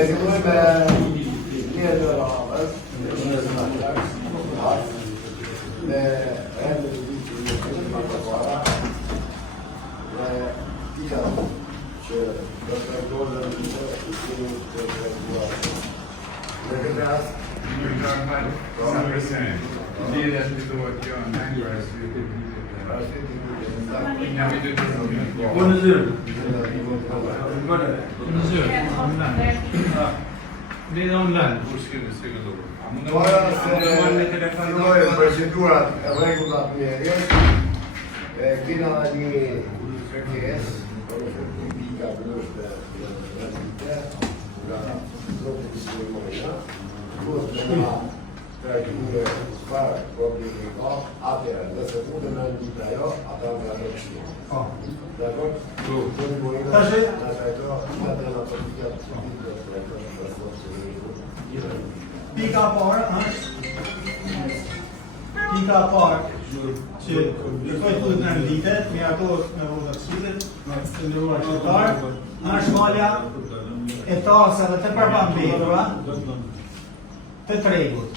Ne fillojmë me një të radhës, me rendë të vitë në të para, dhe tika që do të tregojnë në të treguar. Në këtë rast, fillojmë procedurat e rregullat mjerjes, kena një kërkesë, pika është nga zotëri Sulejmania, në trajtime çfarë problemi ka, atëherë nëse mundën në ditë ajo, ata nga në kështu. Dakor? Tash na trajto atë në politika pika parë që kërkoj të në vitet, me ato në votacionet, të ndërruar qytetar, është falja e taksave të përpambetura të tregut.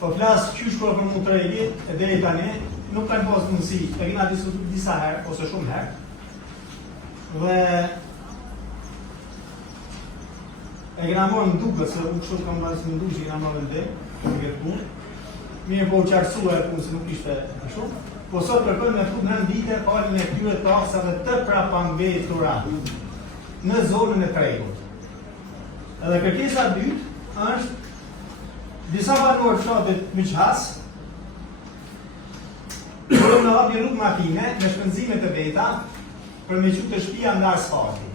Po flasë qysh kur për mu tregi, e deri tani, nuk kanë pas mundësi, e kena diskutuar disa herë, ose shumë herë, dhe e kena morë në duke, se unë kështu kam basë në duke që kena morë në dhe, në këtë punë, mirë po u qarësua e punë se nuk ishte në shumë, po sot kërkojmë me fut në vite falën e këtyre taksave të prapambetura në zonën e tregut. Edhe kërkesa dytë është disa banorë fshatit Miqhas do në hap një rrugë makine me shpenzimet e veta për me qytë të shtëpia nga asfalti.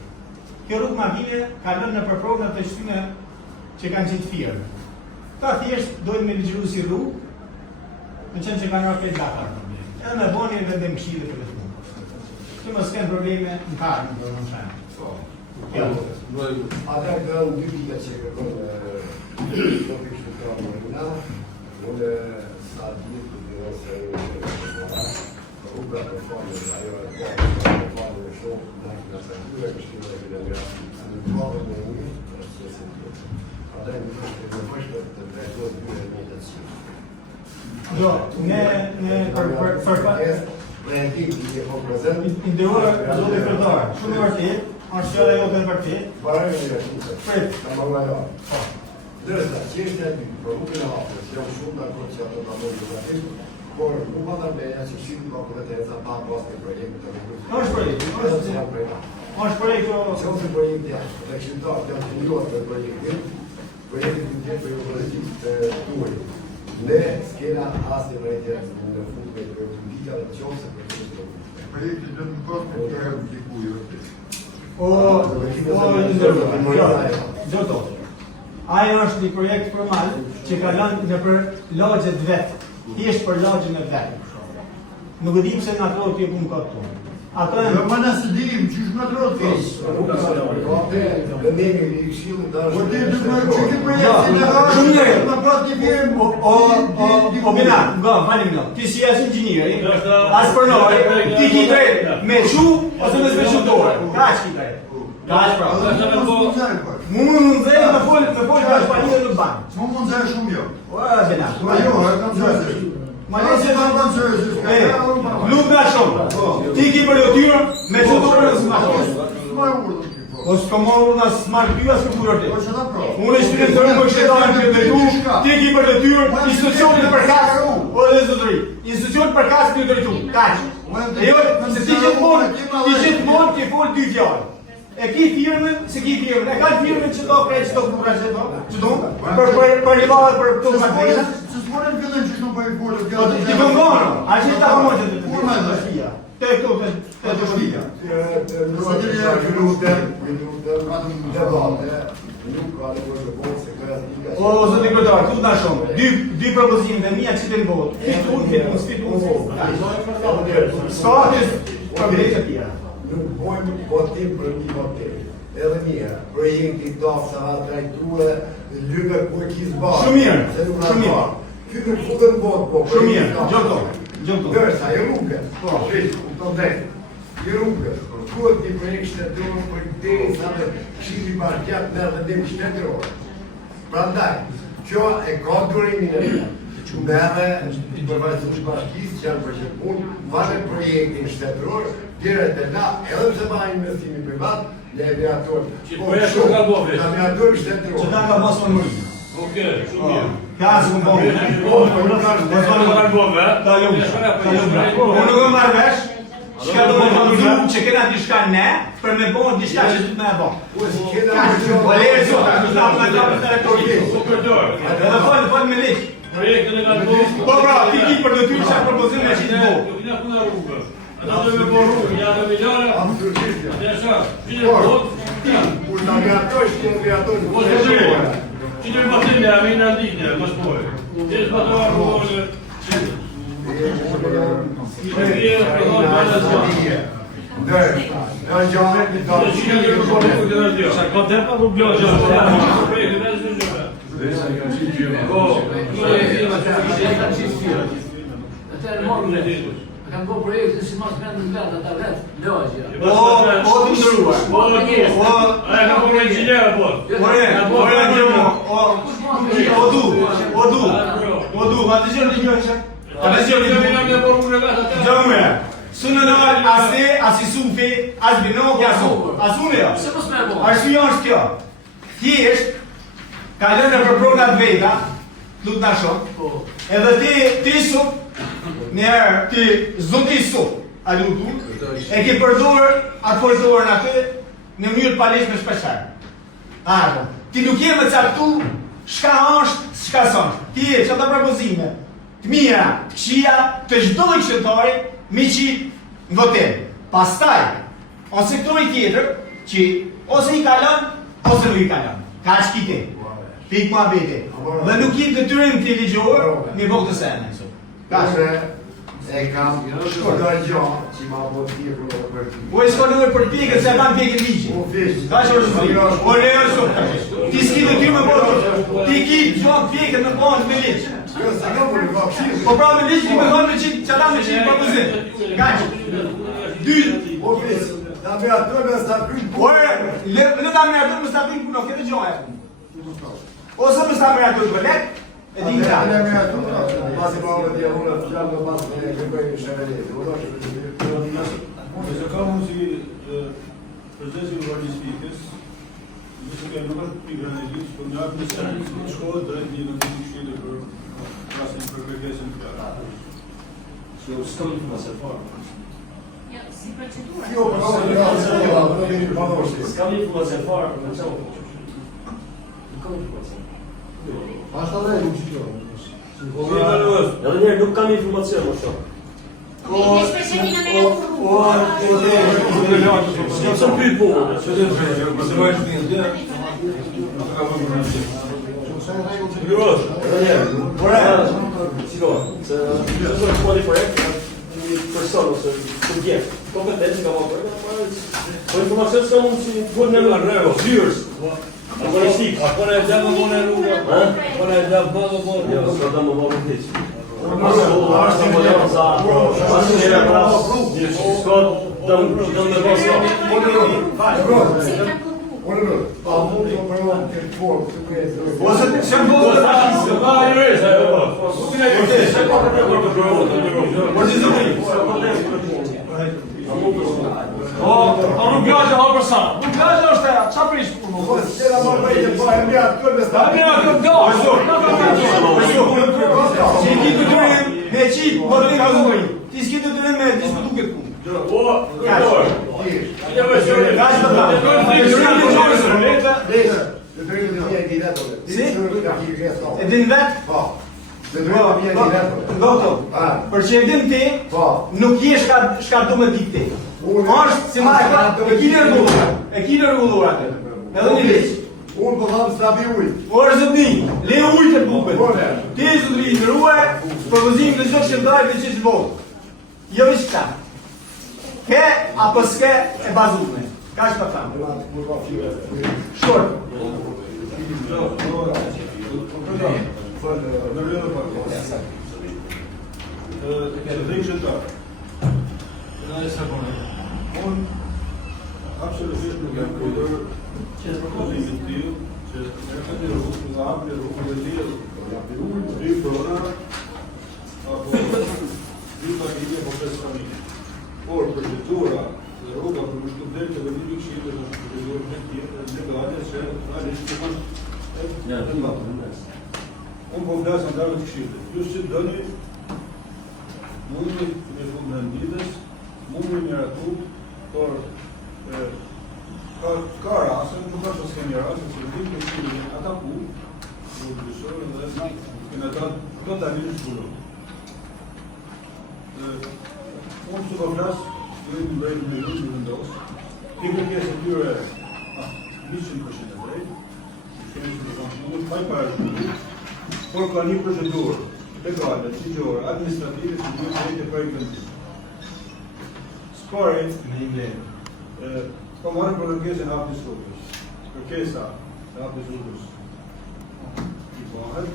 Kjo rrugë makine ka lënë në përprovën të shtyne që kanë qenë firmë. Ta thjesht dojnë me ligjëru si rrugë, në qenë që kanë rrë këtë latar. Edhe me boni e vendim këshile për të punë. Që mos kenë probleme në karmë, për në shenë. Ata kanë dy pika që kërkojnë do kishtë të Marina, unë sa ditë të ose rruga për fondë dhe ajo e për fondë dhe shumë në saktyre kështime e videografë në të mëve me ujë në sësë të të. Ata e në kështë në mëshme të drejtojnë dy e një të cilë. Jo, ne Ndërruar, zotë i fërdarë, shumë i vërtet, është fjala jote në vërtet. Baraj në vërtet, në mëllajo. Dërsa, qeshtë e dy, për rrugën e hapës, jam shumë të akord që ato të mërë të vërtet, por nuk më të beja që këshitë ka kompetenca pa pas një projekt të rrugës. Është projekt, është projekt. Që ose projekt jashtë, dhe këshimtarë të janë të njërët të projektit në tjetë për politik të tuaj. Ne s'kena asë një projekt në fund me të politika dhe që ose për të të projekti do të thotë me të rrugë Gjoto. Ajo është një projekt formal që ka lënë në për lagjet vetë, thjesht për lagjen e vetë. Nuk e dim se në ato të punë ka këtu. Ato jo më nësë dim, që është në të rotë dhe nemi i këshilën të po ti të më që këtë projekti në rrë në pratë një firmë o bina, falim në ti si as inxhinieri, as përnoj ti ki drejt me qu ose me s'me qu dore ka që ki drejt ka që pra mu mundëzhe me fol ka shpanjë në banë mu mundëzhe shumë jo bina jo, e kam zërëzë ma nëse të më zërëzë nuk nga shumë ti ki për jotyrë me qu dore në s'ma shumë o s'ka marrë nga smart pyja s'ka purër ti. Unë e shpirin të rëmë për shtetarën që të drejtu, ti e ki për dëtyrë, institucionit për kasë, o dhe zëtëri, institucionit për kasë të drejtu, kaqë. E jo, se ti gjithmonë ki folë dy fjallë. E ki firmën, se ki firmën, e ka firmën që do krejtë që do kura që do, për rivalet për të nga krejtë. Se s'morin këllën që shumë për i folë, ti këngonë, a që ta këmonë që të shpia. Te këto të shpia. O, zëtë i këtëvar, këtë nga shumë, dy propozime dhe mija që të në votë, fitë unë votë. Ska atës probleme të tjera. Nuk bojmë votim për një votim. Edhe mirë, projekti taksave trajtue, lyga ku e kisë barë. Shumë mirë. Ky nuk futën votë, po. Shumë mirë, gjëto. Dërsa, i rrugë. Po, shqit, të drejtë. I rrugë. diskutohet një projekt shtetëror për derisa me Këshilli Bashkiak në vendim shtetëror. Prandaj, kjo e ka durimin e vet. Merre përfaqësues bashkisë që janë përqendruar vaje projektin shtetëror, deri te la, edhe pse bëjnë investimi privat, le aviator. Aviator shtetëror. Që ta ka mos më mëri. Okej, shumë mirë. Ka asë më bëmë. Unë nuk më marrë vesh, shka do më të që kena t'i ne, për me bëmë t'i shka që të me e bëmë. Po lejë zot, a këtë me gjapë të rekordit. Edhe falë me liqë. Projektën e kanë bërë. Po pra, ti ki për të tyrë që a propozim me qitë bëmë. Kina kuna rrugë. Ata do me bërë rrugë, janë me miljare. Dhe shak, vine vot, Kur në aviator, shkë në aviator. që të batin e amin në ndikë, mos pojë. Dhe shë batuar rrugë. Kanë bërë projekte si mas vendën vetë, ata vetë, lojgja. O të ndëruar. A e ka bërë inxinera, po? O du, ma të gjërë një gjërë. Gjëmë, sunë në asi sufi, as binok, as unë jo. Se mos me e bërë? Arsye është kjo. Thjesht, ka lënë për pronat veta, lut na shoh. Edhe ti sup, njerë ti zoti sup, a lutur, e ke përdorë atë foltorën aty në mënyrë paleshme shpeshherë. Ardo, ti nuk je më caktu shka është, shka son. Ti je çata propozime, të mira, të këqija, të çdo lloj qytetari, mi qit në votim. Pastaj, ose sektori tjetër, që ose i kalon, ose nuk i kalon. Ka shkite. Pik ma bete. Dhe nuk i detyrim të ligjor, mi bëgë të sene. E kam shkoda gjatë që ma po t'jekur në për ti. Po e shkoda për pikët se ban pikët ligjë. Ka që është zri. Po lejë shumë. Ti s'ki të ty me botë. Ti ki gjatë pikët në banë me ligjë. Po pra me ligjë ti me thonë me qitë qëta me qitë propozim. Ka që. Dy. Po fis, da me atë me stapin Po e, le da me atë me stapin puno, këtë gjoja. Ose me stapin atë të vëllet, e din ka. Pasi ma unë t'ja unë të fjalë në pasë në kërkoj në shëvelet. Nëse ka mund si prezesi urbanistikës, nëse ka nuk është pikë rëndësisht, po një atë në shkollë drejt një në të këshillë për krasin për kërkesën të kërë. S'kam informacion fare. Si procedura. Jo, S'kam informacion fare për në qëmë. Nuk kam informacion. Ashtë dhe nuk që kjo. Edhe njerë nuk kam informacion më shumë. Ne shpesheni në me S'kam së pyjtë po. Se një projekt, një person ose subjekt kompetent që ka më projekt, po informacion s'ka mund që të në rrëvo, hyrës. Apo në stikë. Apo në e gjabë më në rrugë. Apo në e gjabë më në rrugë. Jo, s'ka të më më të heqë. Ose sem bëllë të pashisë. Nuk gjatë o përsa. Nuk gjatë është e, qa prishë për më? Qena më bëjtë po e mja të kërë me stapin. Që i ki të tyrim me qitë, më të ka zëmëri. Ti s'ki të tyrim me diskutu këtë punë. E din vetë? Për që e din ti, nuk je shka du me dik ti. Ashtë si ma e ki nërgulluar atë. Edhe një leqë. Unë po thamë stabi ujtë. O është zëtni, le ujtë e bukët. Ti e zëtri i nërruhe, propozim në gjithë shëndaj dhe qështë votë. Jo vishë këta. Ke apo s'ke e bazutme. Ka që pa thamë. Shorë. Qëllimi qëndar. Unë Absolutisht nuk jam kujtër propozimit tillë që ne ka dhënë nga hapja e rrugëve të tilla, dy prona apo dy familje apo pesë familje. Por procedura dhe rruga për shkëmbëtir të vendit të Këshillit është procedurë më tjetër legale se realisht unë po flas antarëve të Këshillit. Ju si doni mundi me fund në ditës, mundi miratu, por ka raste, nuk ka të kemi raste, se vendit të Këshillit ata ku u dëshojnë dhe në ata totalisht zbulon. Unë që po flas, ju në drejtë në lutë në vendosë, i kërkesë e tyre 100% e drejtë, kemi që të kontinuit, pa i parashkullur, por ka një procedurë legale, ligjore, administrative që duhet të jetë për vendim. Spari në Inglenë, ka marrë për kërkesën e hapjes rrugës. Kërkesa e hapjes rrugës i bëhet,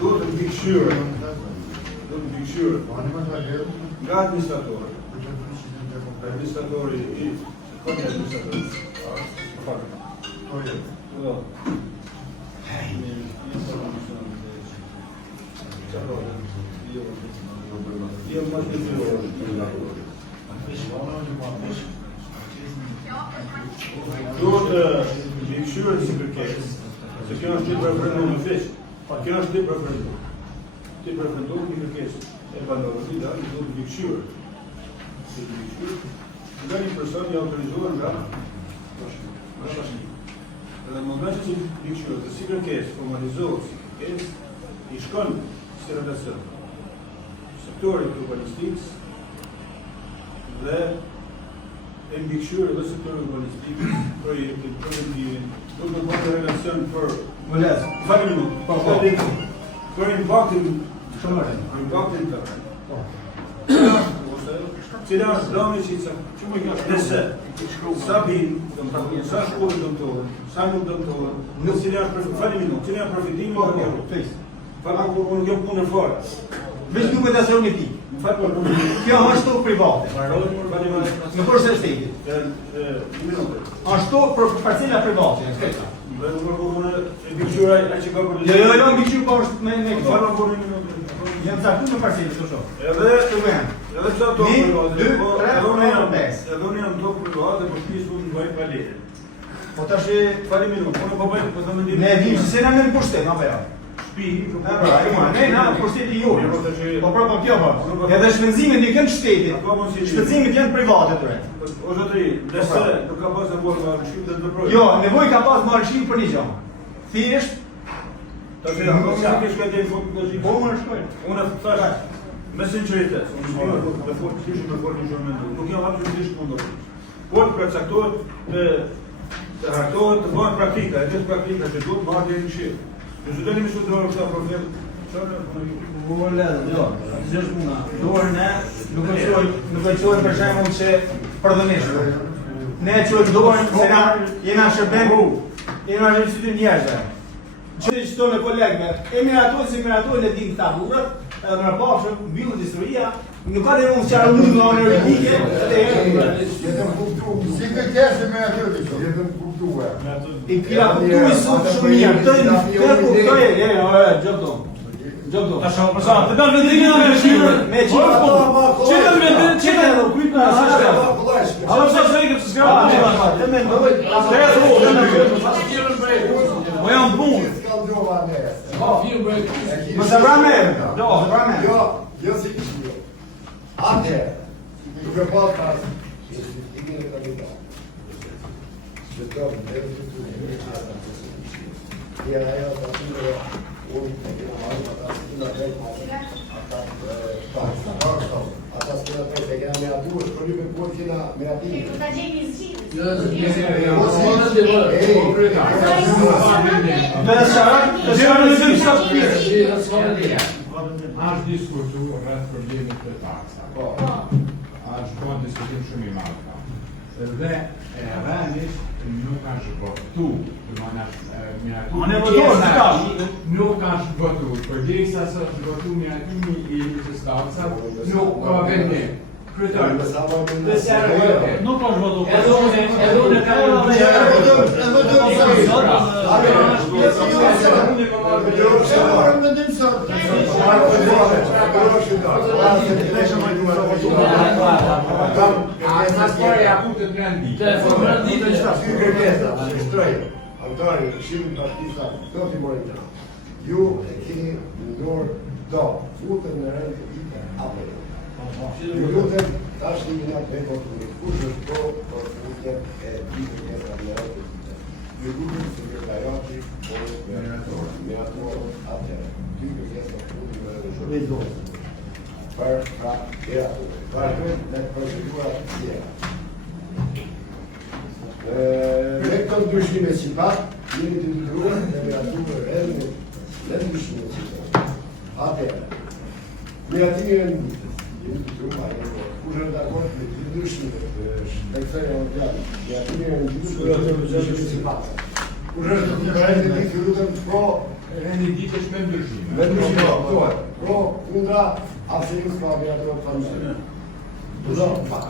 duhet të mbikëqyrë nga administratori. Administratori i kënë administratori. Duhet mbikëqyrë si kërkesë, se kjo është të referendum në fesh. Kjo është të referendum. Të referendum një kërkesë e banorëve, da, i duhet mbikëqyrë. Nga një person i autorizuar nga bashkësia. Dhe në momentin që mbikëqyret dhe si kërkesë formalizohet si kërkesë, i shkon si relacion sektorit urbanistikës dhe e mbikëqyret dhe sektorit urbanistikës projektin, preventivin, nuk të bëjë relacion për për impaktin të cila është dhënë që nëse sa bin, sa shkollë dëmtohen, sa nuk dëmtohen, në cila është faliminon, cila është profitimi nga kjo. Fakt kur nuk jam punë fare. Veç duhet të asoj një pikë. Kjo është tokë private. Në përse shtetit. Ashtu për parcela private. Dhe nuk përpunë e mbikëqyra e që ka për Jo, mbikëqyr po është me këto. Jam caktuar në parcelë, kështu shoh. Edhe çfarë tokë private? 2, 3, 4, 5. Edhe unë jam tokë private, por shtëpisë unë bëj palete. Po tash Faleminon, unë po bëj, po të mendim. ne vim se na merr pushtet, apo jo? Shtëpi, na pushteti juaj. Po propon kjo po. Edhe shpenzimet i kanë shtetit. Shpenzimet janë private atyre. O zotëri, nëse nuk ka pas nevojë me arshim dhe të projekt. Jo, nevojë ka pas me arshim për një gjë. Thjesht tash nuk ke shkëndij fund logjik. po më shkoj. Unë thash me sinqeritet, unë shkoj të fol thjesht me fol një gjë mendoj. Nuk jam absolutisht kundër. Por përcaktohet të hartohet të bëhen praktika, e këtë praktika që duhet marrë deri në Këshill. Ju zgjidhni me studiorin këta problem. Jo, atë është puna. Dorë ne nuk e çojmë për shembull se përdhënisht. Ne e çojmë dorën se na jena shërben. Jena në si të njerëzve. Çdo çdo me kolegëve, emiratorë le din këta burrat, edhe në pafshëm mbyllë historia, nuk ka dhe unë qarë mundë nga energetike, Jetëm kuptu, si kërkesë me atë të që. Jetëm kuptuar. i kja kuptu i sot shumë mirë, të kuptoj, gjopto. Ta shoh për sa, të kanë vendimin në Këshillë. Me Çfarë do kujt na është? Allo sa se se ska. Të mendoj, Po jam punë. Skaldova ne. më se vrame, vrame. Jo si kështu. Ate, duke pas pas, i kene kandidat. Që të dhe të të jena ajo të atyre, unë të kena marrë, ata së kena drejt, ata së kena drejt, e kena me atur, për një për kena me atin. Ta gjejmë zgjidhje. Aș discutu rreth problemit të taksa. Aș bën diskutim shumë i madh. Dhe realisht nuk është votu, nuk është votu, përderisa s'është votu miratimin i ligjit të taksave, nuk ka vendim. Kryetar. Nuk Nuk është votu. Edhe unë ka ju e keni ndorë do, futën në rëndë të vite apo jo. Ju lutem, tash një minut me kontrollit. Kush është pro për futën e vite njëra në rëndë të vite? Ju lutem sekretariati me ato atëherë. Ty kërkesë të futën në rëndë të vite. Për pra kreaturë. Vazhdojmë me procedurat tjera. Me këto ndryshime që pak, jeni të ndryruar dhe me aturë edhe në ndryshime që pak. Atëherë, me atimi e në ndryshme, jeni të ndryruar, kush është dakord me të ndryshime, shtekseja në plani, me atimi e në ndryshme që pak. Kush është të ndryshme, të lutem pro, Renditës me ndryshime. me ndryshime, pro, kundra, absolut s'ka me ato të familje. Do, pak.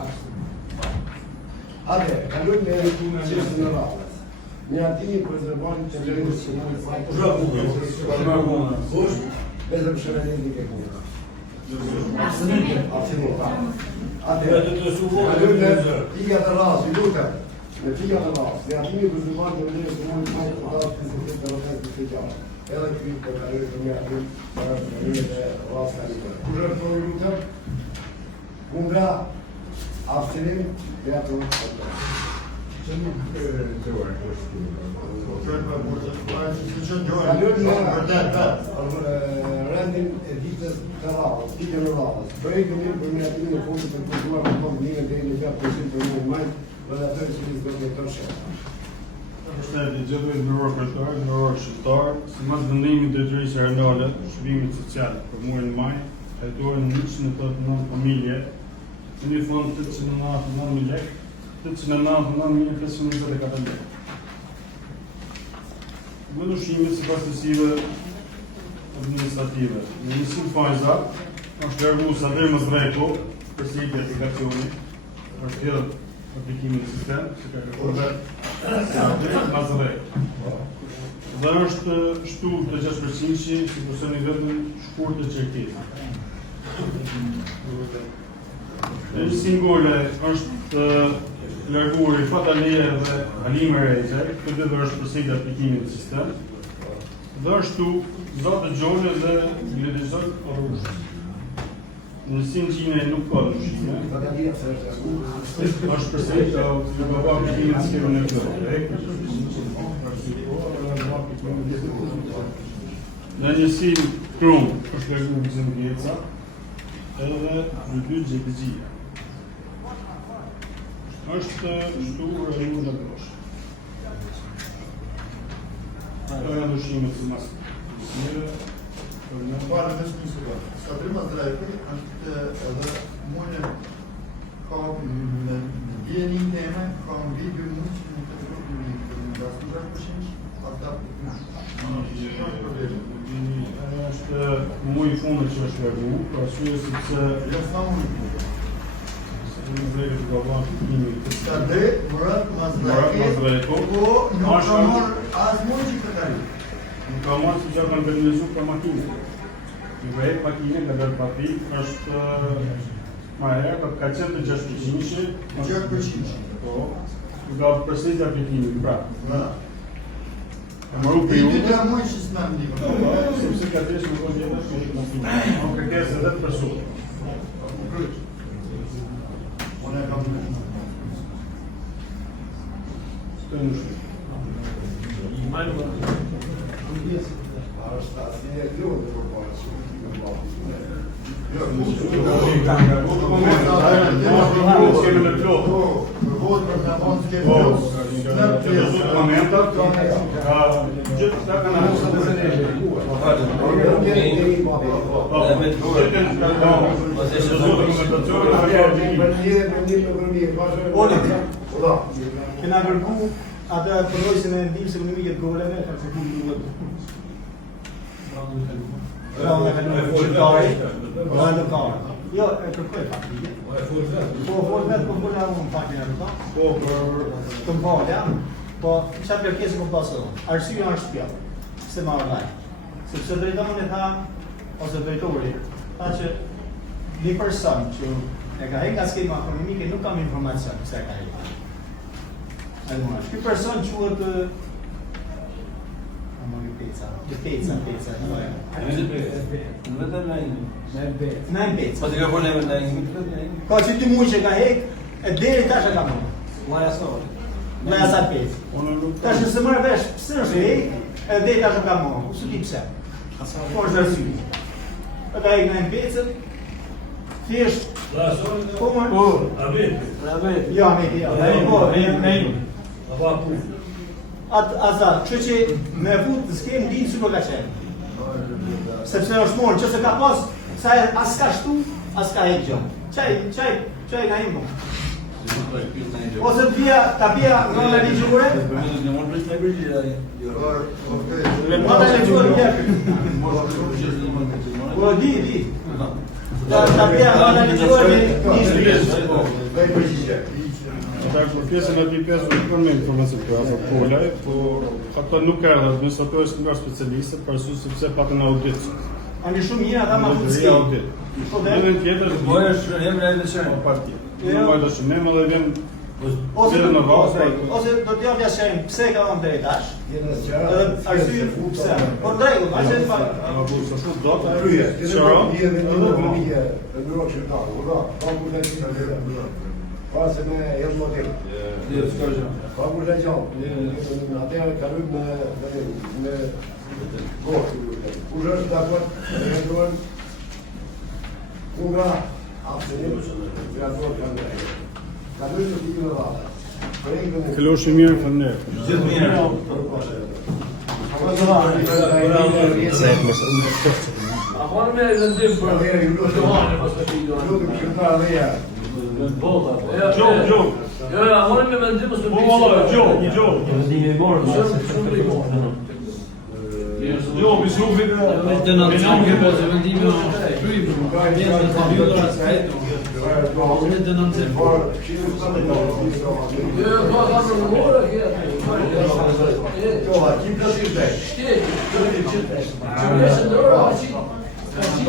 Atëherë, kalojmë me çështën e radhës. Një atimi për rezervonin të lëndës që mund të fajtë. Kush? Bezë për shërenin dhe ke kuna. Absolut. Atëherë, kalojmë me pika të radhës, ju lutem. Me pika të radhës. Një atimi për rezervonin të lëndës që mund të fajtë për radhës të speciale. Edhe këtu për kalojmë për një atim për shërenin dhe radhës kalite. Kush është të ju lutem? Kundra Aftinim dhe ato Që nuk të orë kështu. rendin e ditës të radhës, pikën e radhës. Projekti mirë për miratimin e fondit për kultuar në fond mirë deri në 6% për një majtë, dhe ato që do të jeton shef. Përshëndetje, gjithë ndërruar kryetar, ndërruar shqiptar, sipas vendimit të drejtorisë arenale, shërbimit social për muajin maj, hetuaren 189 familje në një fond 899.000 lekë, 899.524 lekë. Vend ushqimit sipas njësive administrative. Në njësim Fajza, është largu Sander Mëzreko, përsi aplikacioni, është edhe aplikimin në sistem, që ka kërkuar Sander Mëzreko. Dhe është shtu të 6%, si kurse një vetëm shkurt të qertisa. Në një singole është larguar i Fataleje dhe Halime Rejze, këtë dhe është përsejtë aplikimin në sistem, dhe është tu Zotë Gjone dhe Gledizot Rrushë. Në sinqine nuk ka në ushqime, është përsejtë në baba aplikimin në sistem në në njësim Krum është larguar Vizim Vjeca, edhe Rëdyt Gjekëgjia. është shtuar e një në grosh. Edhe ndryshimet si mas mire, Parë në shmi së bërë. Sabrima Drejti është edhe mune ka në vjeni teme, ka në video në që në të grupë në basë në përshimsh, ata është muaj i fundit që është largu, për arsye sepse Sade, Murat Mazrajko, po nuk ka morë asë mund që të kari. Nuk ka marrë si që kanë organizu për makinë. Një vejt makinë nga dërë pati është ma herë, ka qenë të 6%. 6%. Po, nga përsejtë aplikimin, pra. E mëru për I ju. dy të muaj që s'na më një. Sepse ka të eshë më këtë jetës me makinë. Nuk ka kërës edhe të përsuë. Unë e kam në shumë. Të në shumë. Është asnjë lëndë për parë shumë në blokë. Kena kërku atë përvojësin e ndimës ekonomike të governet, se ku duhet. Rallë e kaluar, qytetari, rallë e Jo, e kërkoj faktike. Po, vetë, po bëna unë fakin e këta. Po, të më falja. Po, çfarë kërkesë më pasur? Arsyeja është kjo. Se ma online. Sepse drejtori tha, ose drejtori, tha që një person që e ka heq nga skema ekonomike nuk kam informacion se e ka heq. Ky person quhet Pizza. Po ti ka probleme në një. Ka që ti mujë që ka hek, e deri tash e ka më. Maja sa pizza. Tash nëse marrë vesh, pse është hek, e deri tash e ka më. Su ti pse. Po është arsye. E ka hek në pizza. Thjesht. Po më. Po. A vet. Jo, me. Po. Azat, që që me fut të s'kem dinë që nuk ka qenë. Sepse është morë, që se ka pas, sa as ka shtu, as ka e gjë. Qaj nga imë. Ose të pia, ta pia në në ligjure? Ma ta ligjure pia kërë. Di. Ta pia në në ligjure një shpirë. Pjesën e tij pjesë nuk kanë informacion për ato polaj, por ata nuk erdhën administratorës nga specialistët për arsye sepse patën audit. Ani shumë mirë ata ma futë audit. Po dhe tjetër është emri i lëshën e partisë. Nuk ka dashur ne më dhe vjen ose do të japja shenjë pse ka dhënë deri tash. Arsye pse. Po drejt, ashtu fa. Apo sa do të kryej. Pasë me jetë model. Pa kur të gjatë, në atërë ka rrët me gotë. Kur është të akot, në jetruan, ku nga apësënit, në jetruan ka në rejtë. Ka rrët të t'i në rrata. Këllosh i mirë për ne. Gjithë mirë. A morë me rëndim për Shtohane, pas të fido. Lutë kërta dheja. Jo, a morë me vendim ose Jo. Vendimi i morë, shumë i morë. Jo, mi shumë Me donacion che per vendimi është kryp. Vjen të mbyllur asaj. Me donacion. Jo, po ka për morë që. Jo, kim të t'i dhe.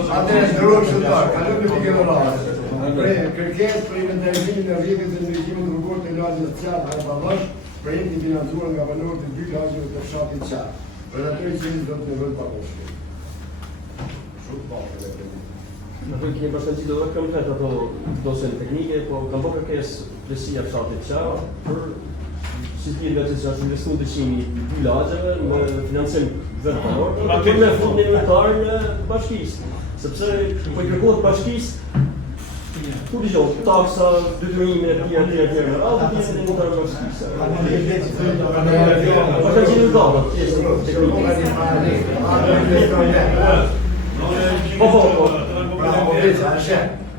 Atë e ndërojë shëtar, ka në t'i kënë rrasë. Kërkes për inventarizimin e rrjetit dhe ndryqimin rrugor të lagjes qatë e Ballash, projekti financuar nga banorët e 2 lagjeve të fshatit qatë. Predatori që do të nevojë pa koshte. Shumë pak edhe këtë. Në të kemi bashkëngjitur edhe komplet ato dosjen teknike, po kam bërë kërkesë plësia fshatit qatë për si ti vetë që është investuar dëshimi 2 lagjeve me financim vendor, për me fund inventar në bashkisë. Sepse po i kërkohet bashkisë ku di gjohë, taksa, detyrime, tjera në radhë, tjera në inventar në bashkisë. Po të gjithë në data, pjesë teknike. Po. Bravo, veç, ashe.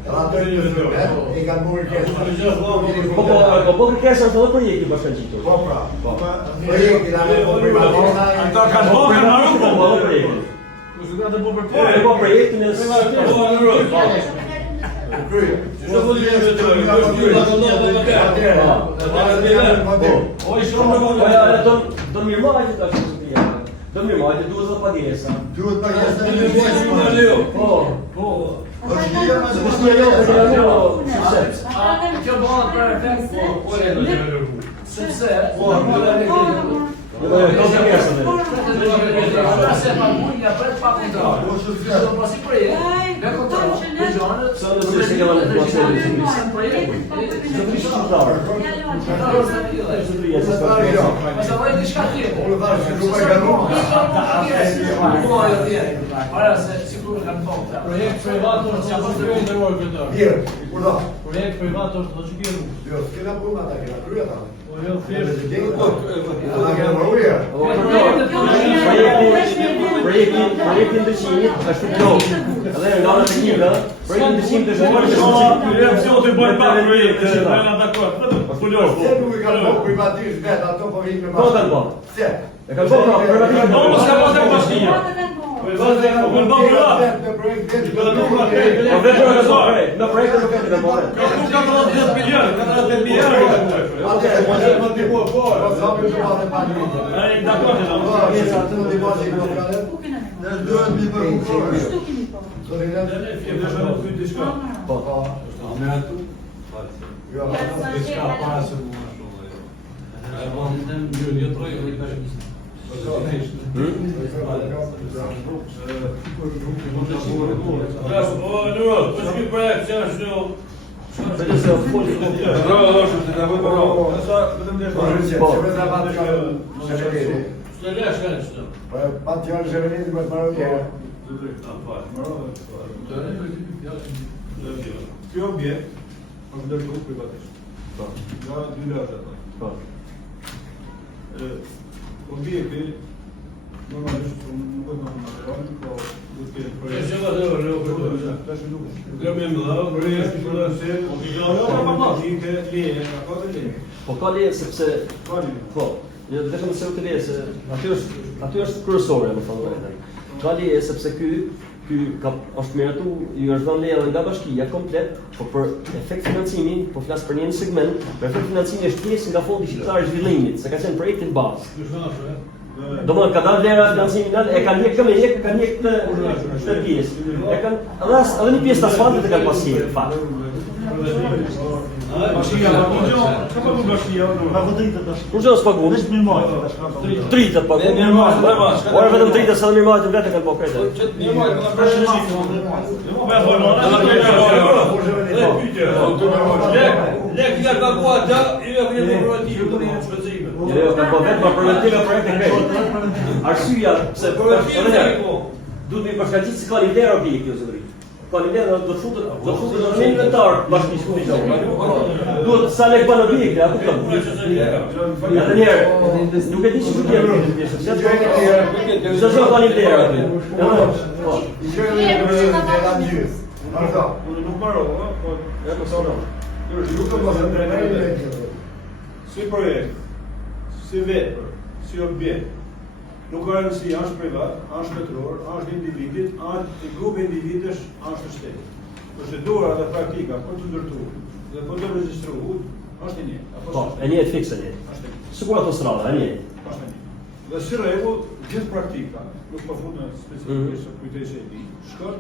Ratori të zërë, e kanë bërë kërkesë. Po kërkesa është edhe projekti bashkangjitur. Po pra. Projekti da me po privatisa. Ata kanë bërë marrë Po projekti. Po projektin e Kryje. Do mirëmarrje tash këtë. Do mirëmarrje duhet të padjesa. Duhet padjesa. Po. është liga me Kjo bëhet për efekt, sepse se pa munja për pa kontrol. Do pasi projekt, me kontrol, me gjonët, projekt privat është që të ndërruar këtë. Projekt privat është do të bëjë. Jo, s'kena punë ata, kena krye ata. Po jo thjesht. Ata kena marruja. Projekti ndëshimit është plot. Edhe nga ana teknike, projekti ndëshimit është Se nuk i kanë bërë privatisht vetë, ato po vinë me Po kanë bërë. Se? E kanë bërë privatisht. Do mos ka pasur bashkia. Kjo objekt është ndërtuar privatisht. Nga 2 lata. Objekti normalisht nuk është në material, po duhet të projekt. Po ka leje sepse po, jo vetëm se u të leje se aty është kryesore më thonë vetë. Ka leje sepse ky është miratu, ju është dhënë leje nga bashkia komplet, por për efekt financimi, po flas për një segment, për efekt financimi është pjesë nga fondi shqiptar i zhvillimit, se ka qenë projekti në bazë. Domethënë ka dalë vlera financimi ndal, e kanë kanë këtë pjesë. E kanë edhe një pjesë të asfaltit e kanë pasur fakt. Kur që s'pagu? Dritë pagu. Ora vetëm dritë sa mirëmarrje të vetë kanë po kretë. Lek nga paguata i vjen në proaktiv për shpëtimin. Jo, ka po vetëm për projekte kretë. Arsyeja pse duhet të përshkaqet se ka lider objekti ose dritë. Ka lider do të futet në inventar bashkisë. Duhet sa lek bën objekti, apo kupton? Atë njerë, nuk e di çfarë do të bëj. Çfarë do të lider aty? Po. Unë nuk mbarova, po ja po sono. Si projekt, si vepër, si objekt, nuk ka rëndësi, është privat, është shtetëror, është individit, është grupi individësh, është shteti. Procedura dhe praktika për të ndërtuar dhe për të regjistruar është e njëjtë. Po, e njëjtë fikse e njëjtë. Sigur autostrada, e njëjtë. Është e njëjtë. Dhe si rregull, gjithë praktika, nuk po fut në specifikisht kujtesë e di, shkon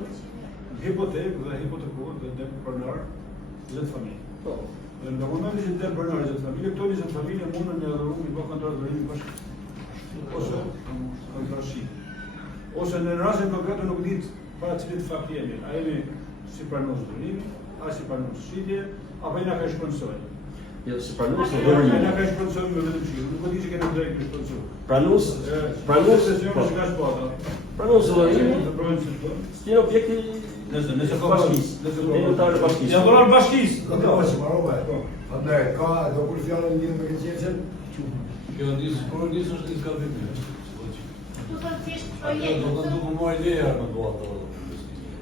hipotekë dhe hipotekohet dhe depërnar zot familje. Po. Në momentin që depërnar zot familje, këto 20 familje mundën në rrugë i bë kontroll dorimi bashkë. Ose kontrashi. Ose në rastin konkret nuk ditë para cilit fakt jemi. A jemi si pranues dorimi, a si pranues shitje, apo i na ka shponsor. Jo, si pranues dorimi. Na ka shponsor me vetëm shi. Nuk di që kemi drejt për sponsor. Pranues sesioni që ka shpata. Pranues dorimi. Si objekti nëse ka bashkisë. Inventar të bashkisë. Ja dolar bashkisë. Andaj, ka do kur fjalën lidhur me qeçën. Kjo është izgabim. Tu thon thjesht projekt. Do të moj leja në duat.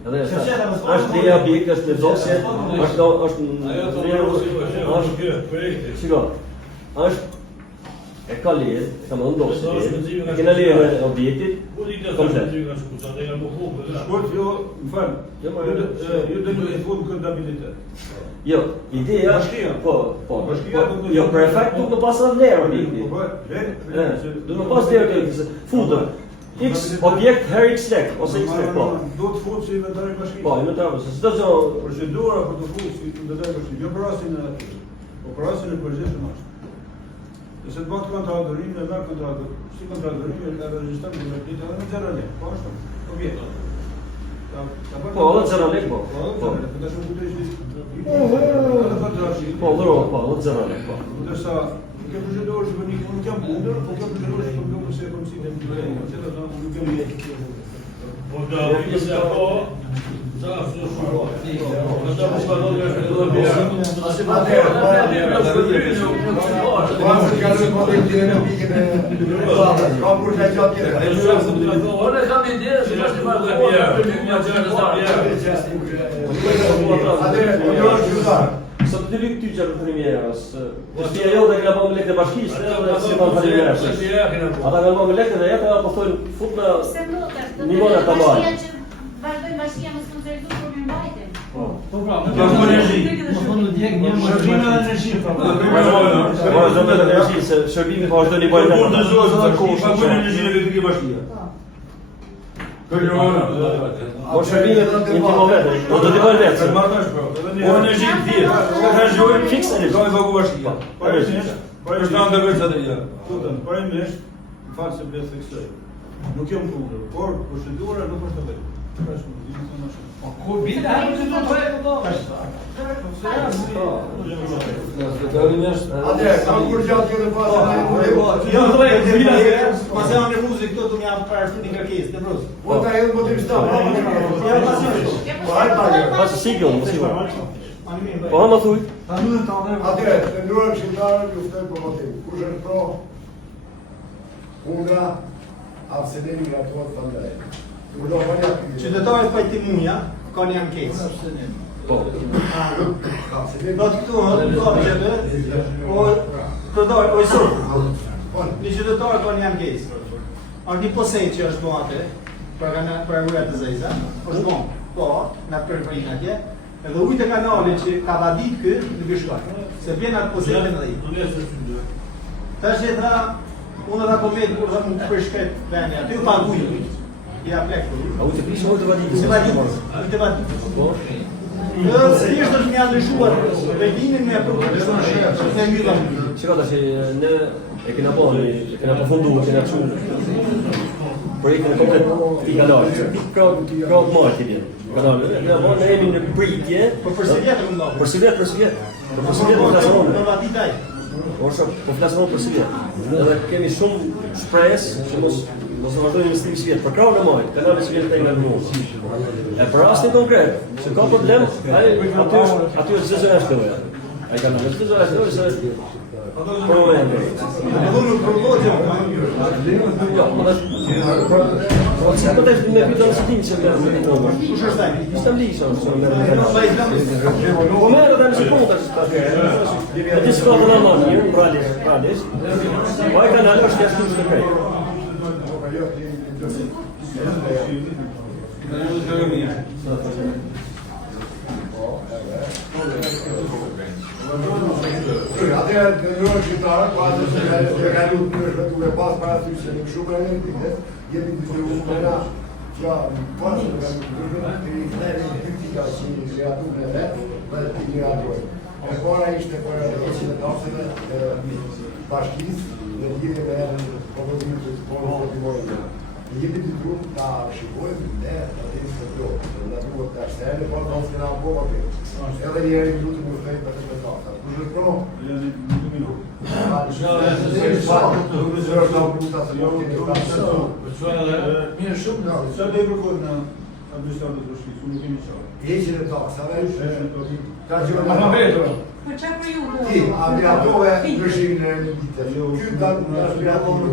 Edhe është leja objekt, është dosje, është shiko, është e ka leje, ka më ndosje, e kena leje në objektit, komplet. Shkurt jo, më falë, ju dhe në e fund këndabilitet. Jo, ideja, po, jo, për efekt nuk në pasë dhe lejë objekti. Du në pasë lejë objekti, futër, X objekt her X lek, ose X lek, po. Do të futë si inventari bashkimi. Po, inventari bashkimi, si të zonë... Procedura për të futë si inventari bashkimi, jo për rastin e aty, po për rastin e përgjeshëm ashtë. Dhe se të bëtë kontratorim, e merë kontratorim, si kontratorim, e registrar në mërgjit, edhe në gjera lek, po ashtë, objekt. Po, edhe gjera lek, po. Po, edhe të shumë këtë ishtë Po, edhe gjera lek, po. Ndërsa, kjo procedurë që unë jam kundër, po kjo procedurë që unë se e konsider në të nuk jam jetë. Po da, se apo, da, Sa të lyp ty çfarë premierës. Ti ajo dhe ka bënë lekë bashkisë, edhe si kanë falë. Ata kanë bënë lekë dhe ata po thonë fut në Nimona ta marr. Vazhdojmë bashkia më sponsorizuar për mirëmbajtjen. Po pra, më thonë në djeg një Shërbime dhe energji, Vazhdojmë me energji, se shërbimi vazhdon i bëjë. Kur dorëzohet sa kohë, paguajnë energjinë elektrike bashkia. Po shërbime intimo vetë, do të bëjnë vetë. Po energji thjesht. Ka harxojmë Fiks energji. do i pagu bashkia. Për shtatë të vetë atë gjë. Tutën, parimisht, fal se bëhet fiksoj. Nuk jam kundër, por procedura nuk është e vetë. Ku bida ajo që do të bëjë këto? Atë, kam kur gjatë kjo në pasë në Jo, të bëjë, të bida se, pas e anë në muzikë këto të më japë parashtu një kërkesë, të brus. Po ta edhe më të mështa, Pas sigurë, mos i vë. Po ama thuj. Atë, të ndruar këshiltarë, ju ftoj për motiv. Kush është pro, kundra, abstenimi nga tuat të ndaj. Qytetarët pajtimuja, kanë një ankesë. Po. Do të këtu, o i sot. Një qytetarë ka një ankesë. Është një posej që është bon atë, për ujat të zezë, është bon, po, në përfërin atje, edhe ujtë e kanalin që ka da ditë kë, në bishkaj, se bjen atë posej të në ditë. Ta që tha, unë dhe komet, kur dhe mund të përshket veni aty, u pagujë. Ja plek. A ujtë prisë, ujtë vadit. Ujtë vadit. Sërisht është një ndryshuar vendimin me përkërështuar me mbyllën. Qëka ta që ne e kena përfundu, kena që projektën e komplet i kanalë. Krahët marë të bjenë. Ne jemi në pritje. Po për së vjetë më Për së vjetë. Për së vjetë më flasonë. Për vatitaj. Po flasonë për së vjetë. Edhe kemi shumë shpresë që mos të vazhdojmë investimi së vjetë. Për krahën e majtë, kanalë së vjetë të nga nërë. E për rastin konkret, që ka problem, aty është zëzën e shtoja. Ai kanalë është zëzën e shtoja, se problem. Po se po të me pyta në sitim që merë me të tonë. Kush është taj? Ishtë më lishë, që merë me të tonë. Po merë dhe në sekunda që të të e të shkotë në manë, pralisht. Po ai kanalë është jashtë të krejtë. Atëherë të nërë qytetarët, pasë se ka kalu të nërshmetuve pas parasysh se në shumë e në jemi të zhërru më nga që pasë të kalu të nërshmetuve të rifneri në kritika që një kreatur në vetë dhe të një radojë. E pora ishte për rëqin e tapseve bashkisë në lidhje me propozimit të sportit. Jemi të grup ta shikojmë ne atë të duhet. Ne duhet ta shërbejmë por mos kena bëu atë. Edhe një herë duhet të mundojmë të bëjmë atë. Kush është prono? Janë një minutë. Mirë shumë da. Sa do i kërkojnë në administratët të bashkisë, unë kemi çfarë. Heqin e taksave. Ka gjë Ma vetë. Po çfarë për ju? Ti, abiatove ndryshimin e vitit. Ky dan abiatove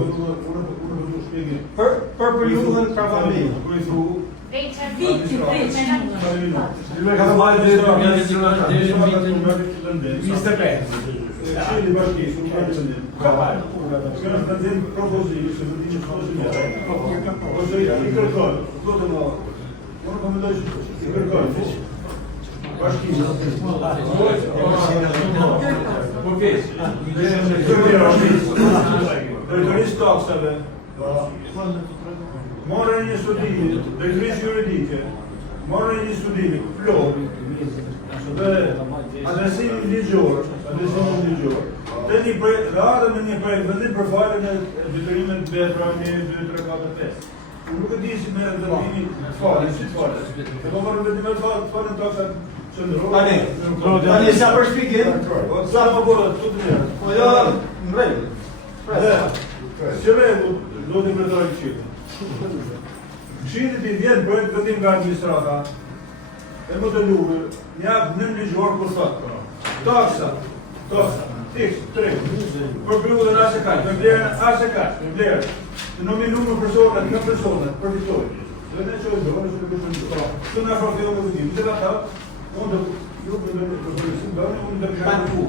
Për periudhën Kravami. Morë një studimi, dekret juridike, morë një studimi plot, dhe adresimin ligjor, dhe një projekt, radhe me një projekt, vendim për falën e detyrimet betra 1, 2, 3, 4, 5. Unë nuk e di si me ndërmimi falën, si të falën. E po marrë vendimet falën taksat qëndrorë. Tani sa për shpikim? Sa më bërë, të të njërë. Po jo, në rregull. Si rregull, do të përtojë këshillit. Këshillit i vjen projekt vendim nga administrata, e më të luhë, një apë në ligjor për thotë. Taksa, fiks, 3, për periudhën ashe kaq, për vlerën ashe kaq, për vlerën, të nominuar në personat, në personat, për fitojnë. Dhe ne që e zdojnë, që të përshënë. Të në afrofilë në vëzim, të nga ta, unë të ju për në përshënë, unë të përshënë në ku.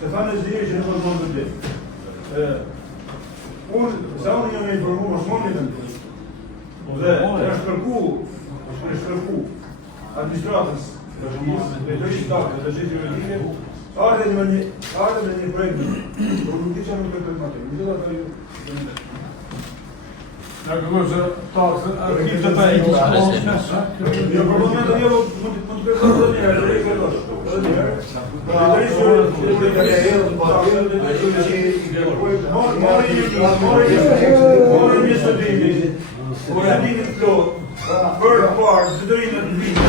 Se fa në zhije që në më të dhe. Unë, sa unë një me informu, më shmonë një të ndë. Dhe është kërku administratës dhe drejtorisë dhe gjithë juridike, ardhe me një projekt, por nuk di që nuk këtë material. Nuk do të Në kërgoj që taksën, arkiv të ta e jo, për momentin jo mund të kërkosh edhe një herë, edhe një herë. Morë një studimi plot për parë detyrimet në vite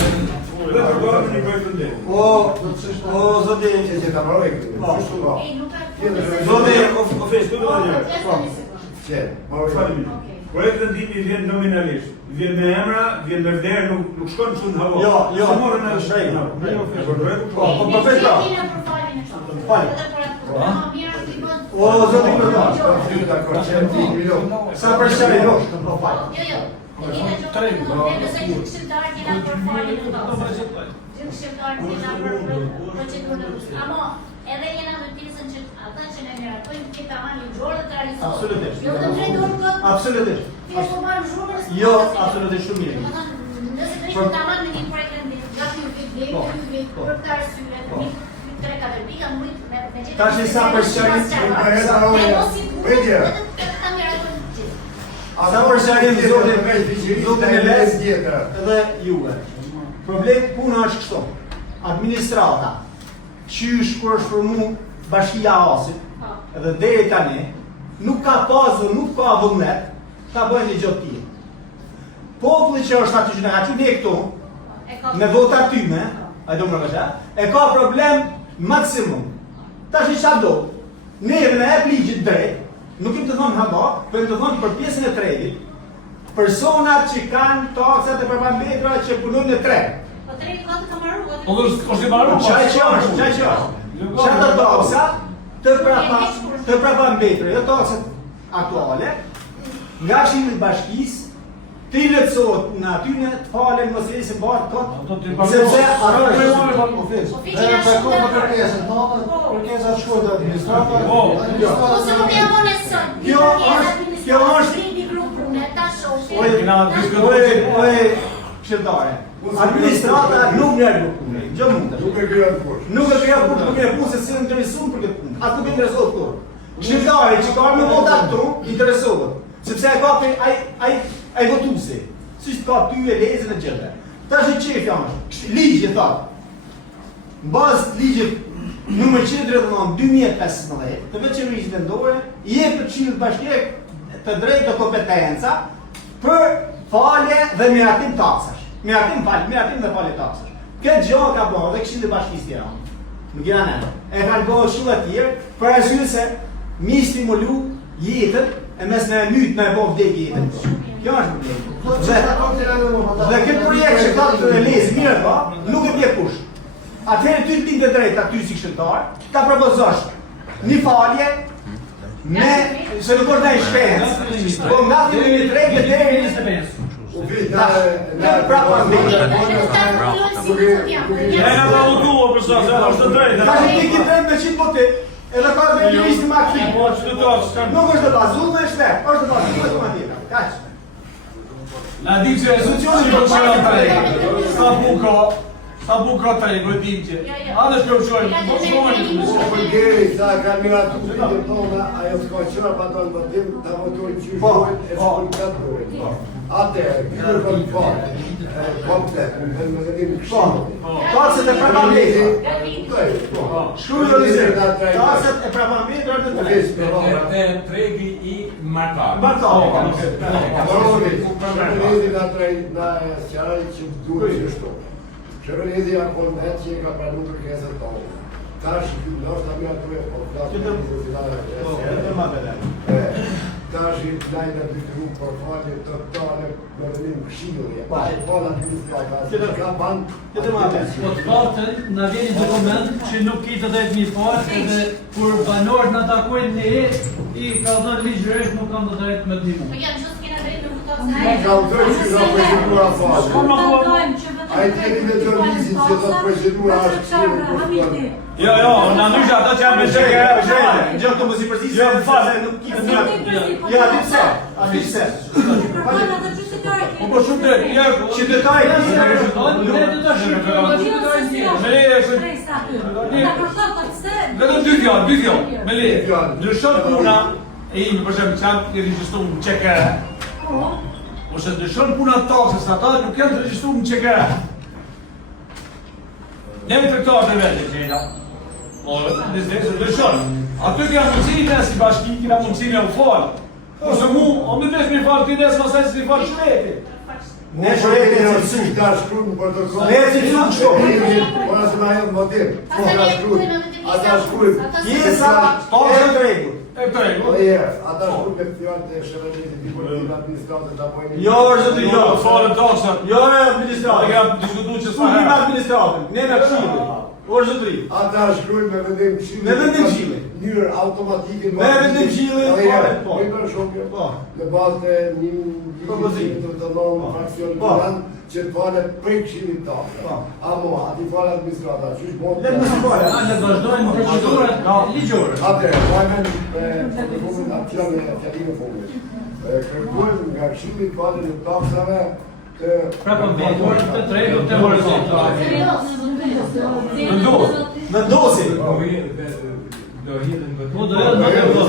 dhe përgatitur një projekt të ndër. O zoti që ta provoj këtë. Zoti ofis, këtu do të Që, projekti i ndihmës vjen nominalisht, vjen me emra, vjen me vlerë, nuk shkon kështu në havo. Jo, morën në shpejt. Po vetë. o zoti më Sa për shkak jo. Edhe jena në pjesën që ata që ne miratojmë këtë tamam ligjore të realizohet. Absolutisht. Jo të drejtohet këtë. Absolutisht. Thjesht po marrim zhurmën. Jo, absolutisht shumë mirë. Nëse drejtohet tamam në një projekt të gati një vit, për këtë arsye, një 3-4 pika mund me gjithë. Tash sa për shkak Sa për zotin e les edhe juve. Problem puna është kështu. Administrata qysh kur është formu bashkia Asit, edhe deri tani, nuk ka pasur, nuk ka vullnet, ta bëjnë një gjotë tjetër. Populli që është aty që ne aty ne këtu, me vota tyme, a do më rëvësha, e ka problem maksimum. Tash i qa do, neve në e ligjit drejt, nuk im të thonë haba, për im të thonë për pjesën e tregut, personat që kanë taksat e përpambetra që punojnë në treg. Po tregu ka të kamaru. Qaj që është. Që të taksa të përpambetra, jo taksat aktuale, nga shqimin bashkisë, të i letësot në atyne të falen mësëri se barë këtë, sepse ato Kërkesat shkojnë të administrata. Ose nuk jam unë sot. Kjo është këshiltare. Administrata nuk njerë nuk punë, gjë mund të. Nuk e kërja të poshtë. Nuk e kërja punë, nuk e punë se si në interesumë për këtë punë. Atë nuk e interesohet këto. Këshiltare që ka me vota këtu, interesohet. Sepse e ka për ai votuesi. Si ka ty e lezën e gjithë. Tash e çefja është. Ligji thotë. Në bazë të ligjit numër 139/2015 të veçërisë vendore, i jep Këshillit Bashkiak të drejtë të kompetenca për falje dhe miratim taksash. Miratim dhe falje taksash. Këtë gjë ka bërë dhe Këshilli i Bashkisë Tiranë. Nuk janë anë. E kanë bërë shumë të tjerë për arsye se mi stimulu jetën e mes në mytë me e bo vdekje jetën. Kjo është problem. Dhe këtë projekt që ka të lezë mirë pa, nuk e bje kush. Atëherë ty të të drejtë aty si këshilltar, ta propozosh një falje me, se nuk është në shpencë, po nga të një drejtë dhe deri në shpencë. Në prapë drejtë. Ka që ti ki drejtë me qitë bote, edhe ka dhe një listë më aktivë. Nuk është të bazu me shlepë, është të bazu me të më tjera. Kaqë. Na di që institucioni do të shkojnë të rejtë. Sa buka të rejtë, do di që. Anë është përshojnë, po shkojnë. Po përgjeri, sa ka miratu të vidim tona, ajo s'ka qëra pa tonë bëtim, të motorin që shkojnë, e shkojnë këtë dojnë. Atëherë, këtë për të farë, komplet, në mëgënim kështu. Takset e prapambetra. Shkruaj do të takset e prapambetra të drejtë. E tregi i martar. Martar. Shërbëlezi nga sjaraj që duhet që shto. Shërbëlezi akon në që e ka pranu kërkesën tonë. Tash, nështë ta mja të e po flasë. Tash i lajnë të kru për falje totale në rënim këshillje. Pa e pala administrata, ka banë. Po të partën, në vjeni dokument që nuk kitë dhe të mi farë, edhe kur banorët në takojnë një i ka dhënë ligjërisht nuk kam të drejtë me të një mund. Po janë gjithë kena drejtë me Ka të dhejtë që ka përgjëtura falje. A i tjeni me të rëmizit që të përgjëtura është këshillë. Jo, në ndryshë ata që janë me shekë Gjë këtu më si përzisë. Jo, më falë. Nuk kitë. Ja, aty pse? Po shumë të që detaj Ne do të shkruajmë me leje vetëm dy fjalë, me leje. Ndryshon puna e ime për shembull çam të regjistruar në çeka. Ose ndryshon puna të taksës, ata nuk janë të regjistruar në çeka. Ne të këto të vetë gjëra. Nëse ndryshon. Aty kanë mundësinë si bashki, kanë mundësinë u fal. Ose mu, o më desh mi falë ti des masaj si falë shreti. Ne shreti në si ta shkruaj në protokoll. Ne si të shkruaj. Ora se na jep motiv. Po ta shkruaj. Ata shkruaj. Jesa, to është rregull. E rregull. Po ata shkruaj me fjalë të shërbimit të policisë administratës apo një. Jo, është jo, falë taksat. Jo, administratë. Ne kam diskutuar që sa herë administratën. Ne na këshilli. Orë zotëri. Ata shkruajnë me vendim këshilli. Me vendim këshilli. Njërë automatike. Me vendim këshilli. Po. Në bazë të një propozimi të normë fraksionit që të falë prej këshillit taksë. Amo, ati falë administrata. Qysh bon? Ne vazhdojmë procedurën ligjore. Atëherë, vajmen protokollin aksion e fjalime fundit. Kërkojmë nga këshilli falën e taksave të Prapëmbetur të tregut të Vendosi. Do hidhen Po do do jetë më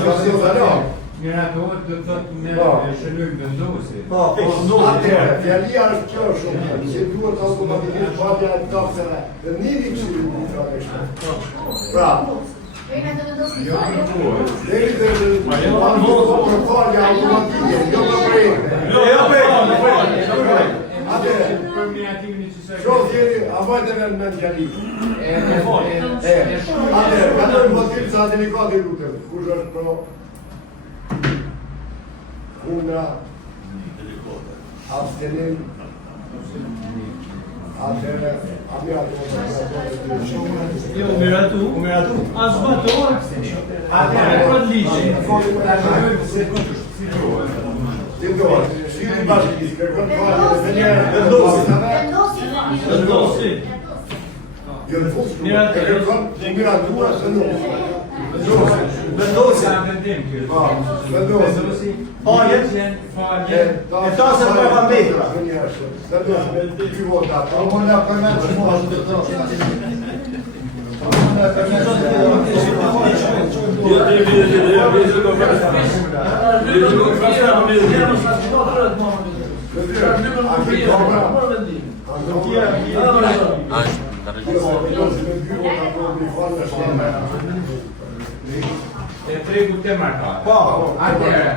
të Mira do të thotë me shënojmë vendosi. Po, atëherë, fjalia është kjo shumë, që duhet automatikisht falja e taksave të njëri këshillit administratës. Pra, deri të falja automatike, jo për projekte. Atëherë, qoftë jeni, a vajtëve në gjali. Atëherë, ka të motiv sa delikati lutem, kush është pro kundra abstenim atëherë Jo, miratu. As zbator. Atëherë për ligje. Shiri bashkisë, kërkon falje dhe njerë Vendosi. Jo në fund shkruaj, kërkon miratura vendosi. Vendosi. Vendosi. Falje. E tasë për pambetura. Vendosi me dy vota. Po na përmend që mos të trosh. E tregu të markat. Po, Atëherë,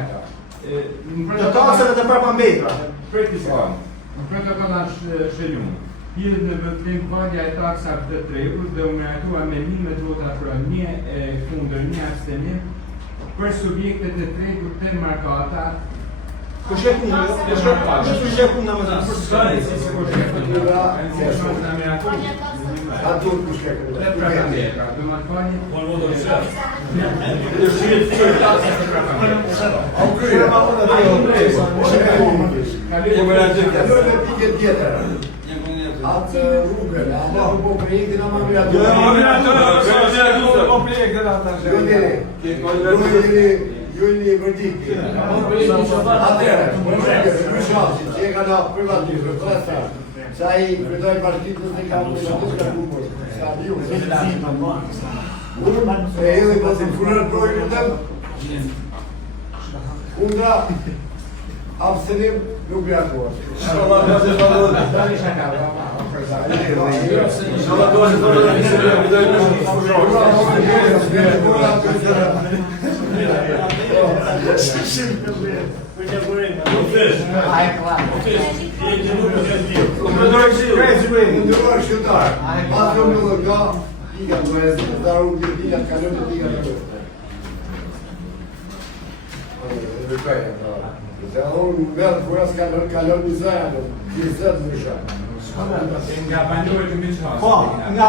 të taksave të prapëmbetura. Në protokoll është shënjum. Hidhet në vendim falja e taksave të tregut dhe u miratuar me 11 vota për një kundër një abstenim për subjektet e tregut të markata. Kush e kundër? Kush e kundër më të Atur kush e kundër? Atë rrugën, atë po projektin ama miratur. Ju jeni verdikt. Atëherë, që e kanë privatisë, sa i kryetoi bashkisë në kampionatin e futbollit. Sa diu. E edhe pas të furën projektin. Kundra abstenim nuk reagohet. Inshallah do të vazhdojë. Inshallah do të kalon një zajë, një zëtë në shakë. Nga banorët e Miçhasit. Po, nga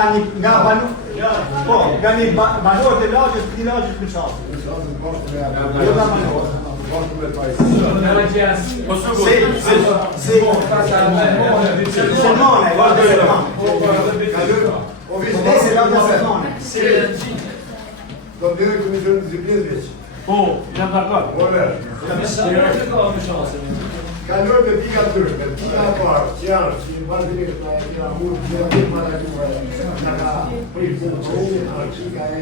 banorët. Po, nga një banorët e lagjës, këtij lagjës Miçhasit. Jo nga banorët. Selmane, guarda Selmane. Do të bëjë komisioni disiplinës veç. Po, jam dakord. Po, Sa ka më shans. Kaloj me pika të tërë, me pika e parë, që janë, që i vazhdimisht na e kena mund të jetë para kuve, na ka prirë të pika e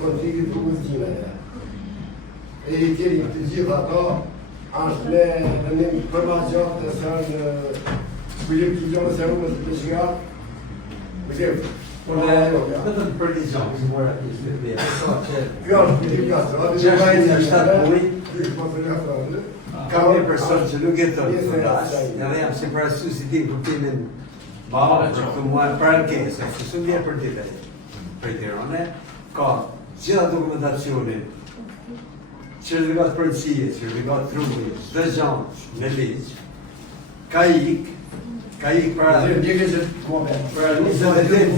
konfliktit të Palestinës. E i tjeri të gjitha ato, është me vendim për ma gjatë të sërë kujim të gjonë se rrumës të pëshigar. Me kemë. Vetëm për një gjatë, si mora të ishtë të bjerë. Kjo është kujim kastër, atë Që është një 7 muj, ka një person që nuk jeton të fërras, edhe jam si parasysh i tim kuptimin për këtë muaj për ankesë, që shumë vjerë për tite për Tirane, ka gjitha dokumentacionin që rrigat përësie, që rrigat trumit, dhe gjanë në ligjë, ka ik para 28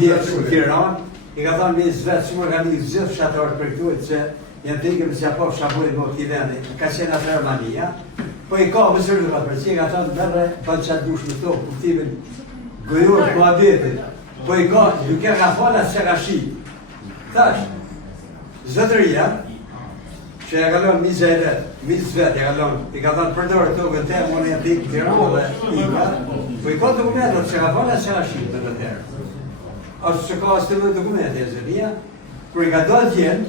vjetë në Tiranë, i ka thonë një zvetë shumë organizë gjithë fshatarët për këtuet që janë të ikëm që apo fshaburit më këti vendi, ka qenë atë Romania, po i ka mësërë dhe ka përësi, ka thonë mërë bënë qatë dush në to, kuptimin gojurë më abetit, po i ka, duke ka thonë atë që ka shi. Tash, zëtëria, që ja kalon mizë e vetë, ja kalon, i ka thonë përdorë të tokën te, më në jetë ikë Tiranë dhe ika, po i ka dokumentat që ka thonë atë që ka shi të në terë. Ashtë që ka asë të më dokumente e zënia, kër i ka do t'jenë,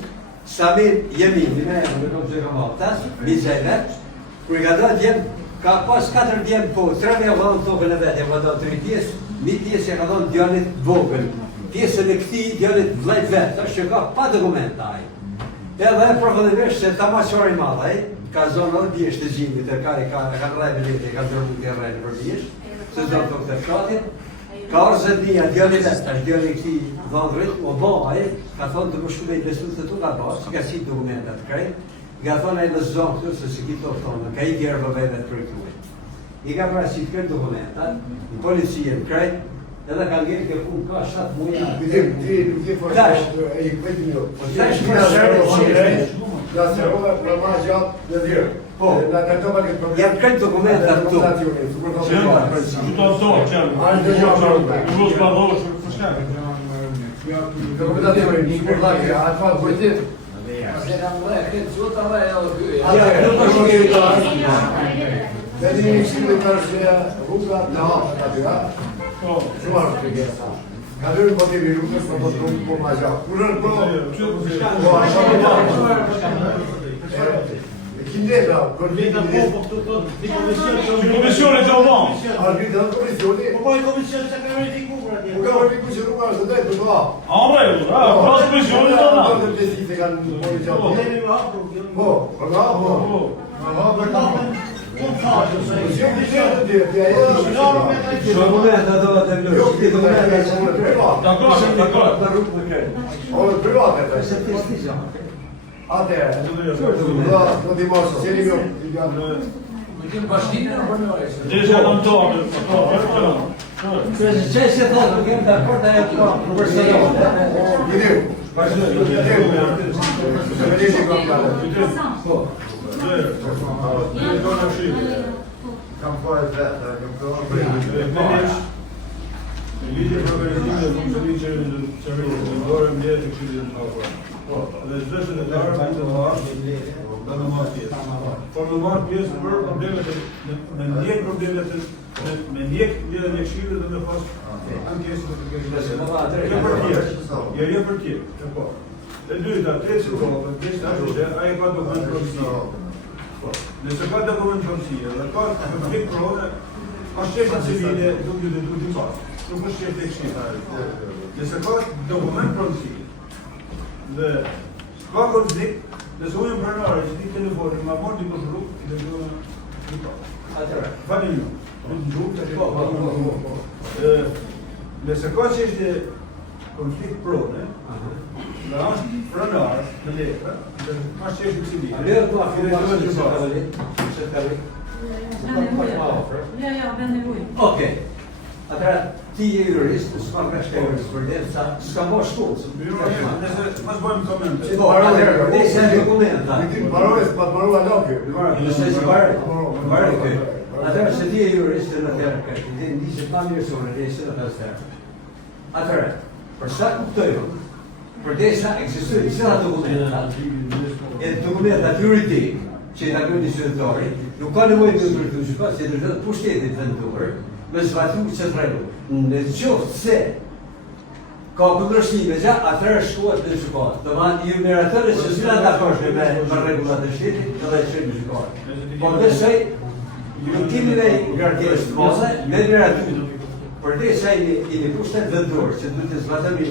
Samir Jemini, me e më që ka maltas, Mizajvet, kër i ka do t'jenë, ka pas 4 djemë po, 3 me vëllën tokën e vetë, e më do 3 pjesë, një pjesë e ka do në djonit vogën, pjesën e këti djonit vlejt vetë, është që ka pa dokumenta ajë. Edhe e përvëllimisht se ta maqori madhaj, ka zonë edhe bjesht të gjimit, e ka rrejme lete, ka dërmu të rrejme për bjesht, se zonë të këtë fshatin, ka orë zëndia, djoni vetë, është djoni këti dhëndrit, Obama ka thonë të më shkume i besu të tu ka basë, që ka si dokumentat krejt, ka thonë e në zonë këtu, se si kito thonë, ka i kjerë vëvejve të përktuve. I ka pra si të kërë dokumentat, në policije në krejt, edhe ka ngjerë ke punë, ka 7 muja. Tash, tash për shërë që po, jam këtë dokumentat këtu. Ka dërë në bëti virutës, në bëtë në po ma gjatë. Kurën po... Kindeta, Kindeta po këtu të komisione që o banë. Arbitra në komisione. Po i komisione që ka verifiku për atje. Po ka verifiku që nuk është të drejtë për të ha. A bre, pras komisione të da. Po, të plesi se kanë në pojë gjatë. Po, për ha, po. Kam fare të vetë, kam Lidhje për organizimin e funksionimit të qeverisë vendore mbledh të Këshillit të Mbështetjes. Dhe çdo qytetar ka të marrë pjesë. Por në marrë pjesë për problemet me ndjek problemet me ndjek lidhje me Këshillin dhe me pas ankesë të kërkesës. Kjo për tjerë. Jo për tjerë. Po. E dyta, tretë për është ai ka dokument pronësie. Nëse ka dokument pronësie, dhe ka konflikt prone, është çështje civile duke të pas. Nuk është çështje këshillare. Nëse ka dokument pronësie dhe ka konflikt, nëse unë pronare që ti telefonin, ma mor di për rrugë, ti do të atëra. Falem ju. Nëse ka çështje konflikt prone, dhe është pronar në letra, është çështje civile. Okej. Atëra ti je jurist, s'ka vesh të jurist për dhe, s'ka bo shkollë. Nëse mas bëjmë komente. Po, atëra, ne se dokumenta. Barores, pa barua lokë. Nëse si bare këj. Atëra, se ti je jurist në tërë këj, dhe njëse pa mirësone, dhe se në të tërë. Atëra, për sa kuptojnë, për dhe sa eksistujnë, sa dokumenta, e dokumenta juridik, që i takojnë një qytetari, nuk ka nevojë të ndërtu gjykat, që ndërtohet pushtetit vendor, me zbatu që të regu. Në qoftë se ka kundërshtime gja, atërë shkuat në gjykat. Të manë ju miratërë që s'na dakoshme me regullat e shtetit, edhe që në gjykat. Po besoj, ju timin e garantjes të mose, me miratur. Për te që i një pushtet vendor, që duhet të zbatëm një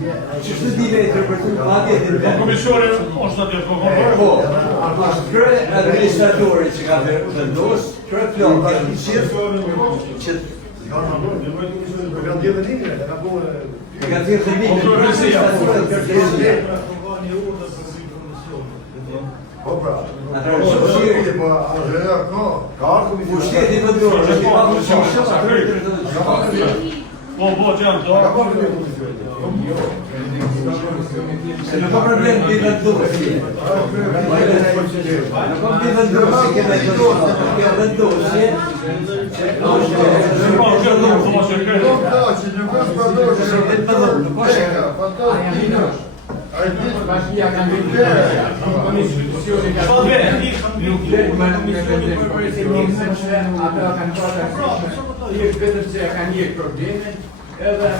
që shtë dime e tërpërtu në madje dhe të Komisionin është atë kohë. po, kërë administratori që ka vendos, kërë plon, që Po pra, pushteti vendor, është i pagu që Po, gjënë të. se nuk ka problem të i vendosje. Nuk ka të i vendosje, ke vendosje, ke vendosje, Bashkia ka komisioni ka nuk vlet më në vendim përse ata kanë pasur vetëm se kanë një probleme edhe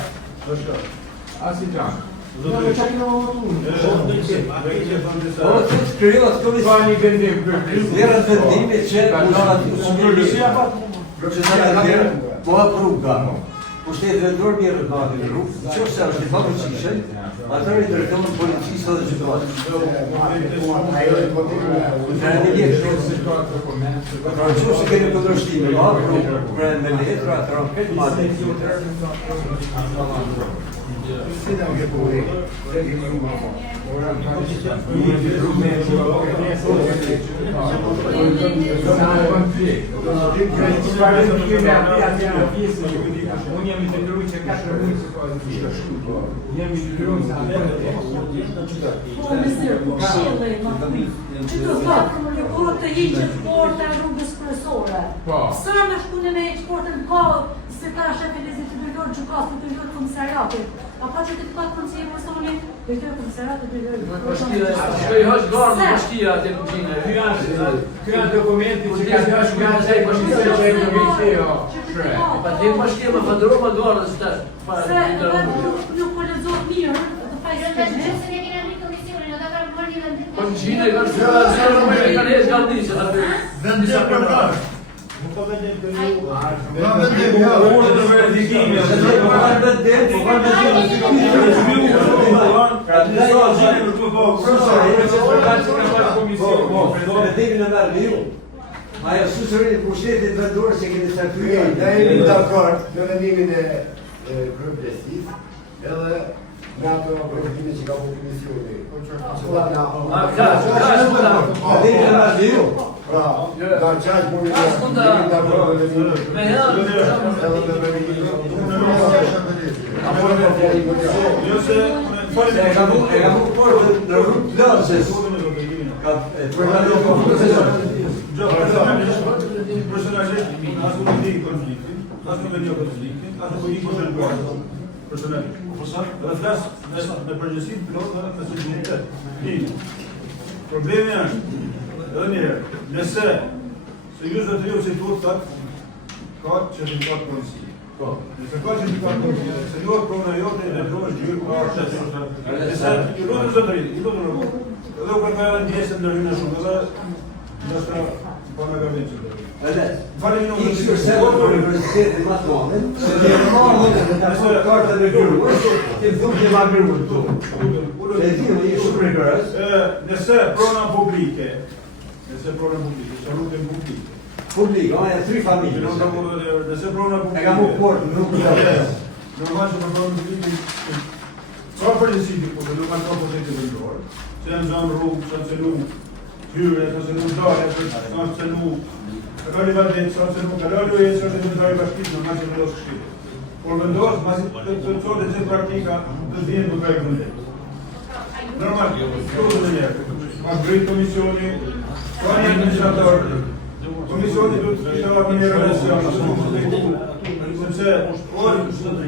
asnjë. po të kryot komisioni vendim për verën vendime që po apruga. Pushteti vendor mirë të marrë në rrugë, nëse është i pafuqishëm, atëherë drejtohen policisë dhe gjykatës. Nëse keni kundërshtime, për me letra, atëherë këtë madhe tjetër. Unë jam i të ndërru që 4 mujë se ka jam i të ndërru se atë Po, mësirë, shile, ma kuj. Që të thotë, kur të hiqet porta rrugës kryesore. Sa me shkunin e hiqë portën ka, se ka shefi lezit të dërgor gjukas të dërgor komisariatit. A ka që të të patë konësi e mësoni, dërgor komisariatit dërgor. Shkoj hësh gardë bashkia të kuqine. Ky janë dokumenti që ka është nga që e bashkisë që e komisijo. Pa të bashkia më fëndëro më duarë së tash. Se nuk po lezot mirë, të fajtë të gjithë. Po në qine e kanë sërë më e kanë hezë kanë disë atë. Vendim për tash. Nuk ka vendim për ju. Orë të verifikimi. Ajo susërin e pushtetit vendor që keni statuar. Ne jemi dakord në vendimin e kryeplesisë, edhe me ato përgjithësinë që ka bërë komisioni. Pra, nga qaq më një Me helë. E ka bu portë në rrugë plazës. Ka Personalisht, as nuk di konfliktin, as nuk e di konfliktin, as nuk e di konfliktin. Personalisht. Dhe flas me përgjithësi plot me sinqeritet. Problemi është, edhe një herë, nëse se ju zë të ju që të thot, ka certifikat polici. Nëse ka certifikat polici, se ju atë prona jote dhe prona gjyrë, nëse ju lutë zotërit, ju lutë në rrugë, edhe u përkajnë në ndjesën në rrinë shumë, edhe nështë pa me gabin që të edhe, i kështu se për universitetin ma të mamin, se të jenë marrë dhe të apër kartë në gërur, të më thumë të ma gërur të. E ti më një shumë regërës. Nëse prona publike, se rrugën publike. Publike, e 3 familje. Nëse prona publike. E ka mu portë, nuk të Normal që për prona publike, ka përgjësiti, po të nuk kanë ka poshetit vendor, që janë zonë rrugë, që janë cenu hyre, që janë cenu dare, që janë cenu Kërë një që nuk kërë e që është një të bashkit në maqë në dosë kështirë. Por me ndosë, masi të qote që praktika të dhjenë të kajë këndet. Normal, kërë dhe njerë, ka grijtë komisioni, ka një administrator, komisioni du të kështë nga një relacion, sepse, orë, sepse,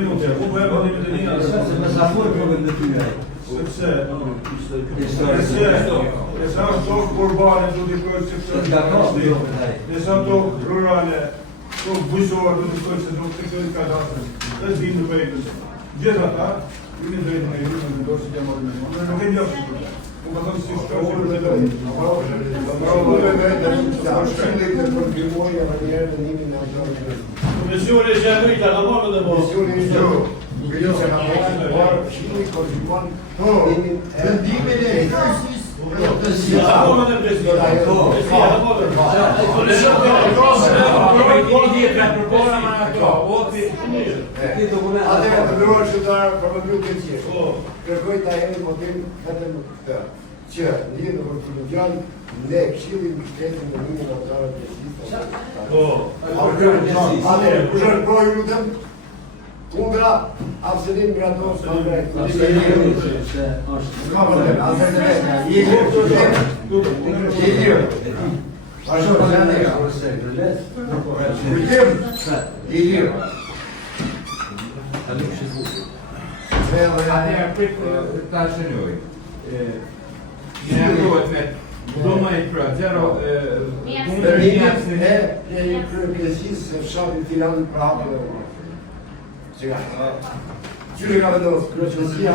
minutë, unë po e bëni me të një Se mesafoj problem të tyre. sepse e sa tokë urbane do të shkojnë se e sa tokë rurale, tokë bujqore do të shkojnë se do të shkojnë kadastrën. Dhe zbimë në pejtës. Gjithë ata, ju një drejtë me ju, në dorë si të jamorë me më. Nuk e njështë të përta. Unë ka thonë si shkojnë me të një. Komisioni është e rrita, ka marrë dhe mos. Vendimin e kërësis Kërkoj ta heri model vetëm këtë, që një në Konstitucion ne këshillim mbështetjen në një autorë të sistemit. Atëherë, kush është pro ju lutem? Kundra, abstenim nga ato së drejt. Ka problem, Atëherë prit ta shënoj. Ne duhet me doma i pra, zero kundër një abstenim. E kryepresis se fshati Tiranë prapë dhe Qyre ka vendosë, kryepresia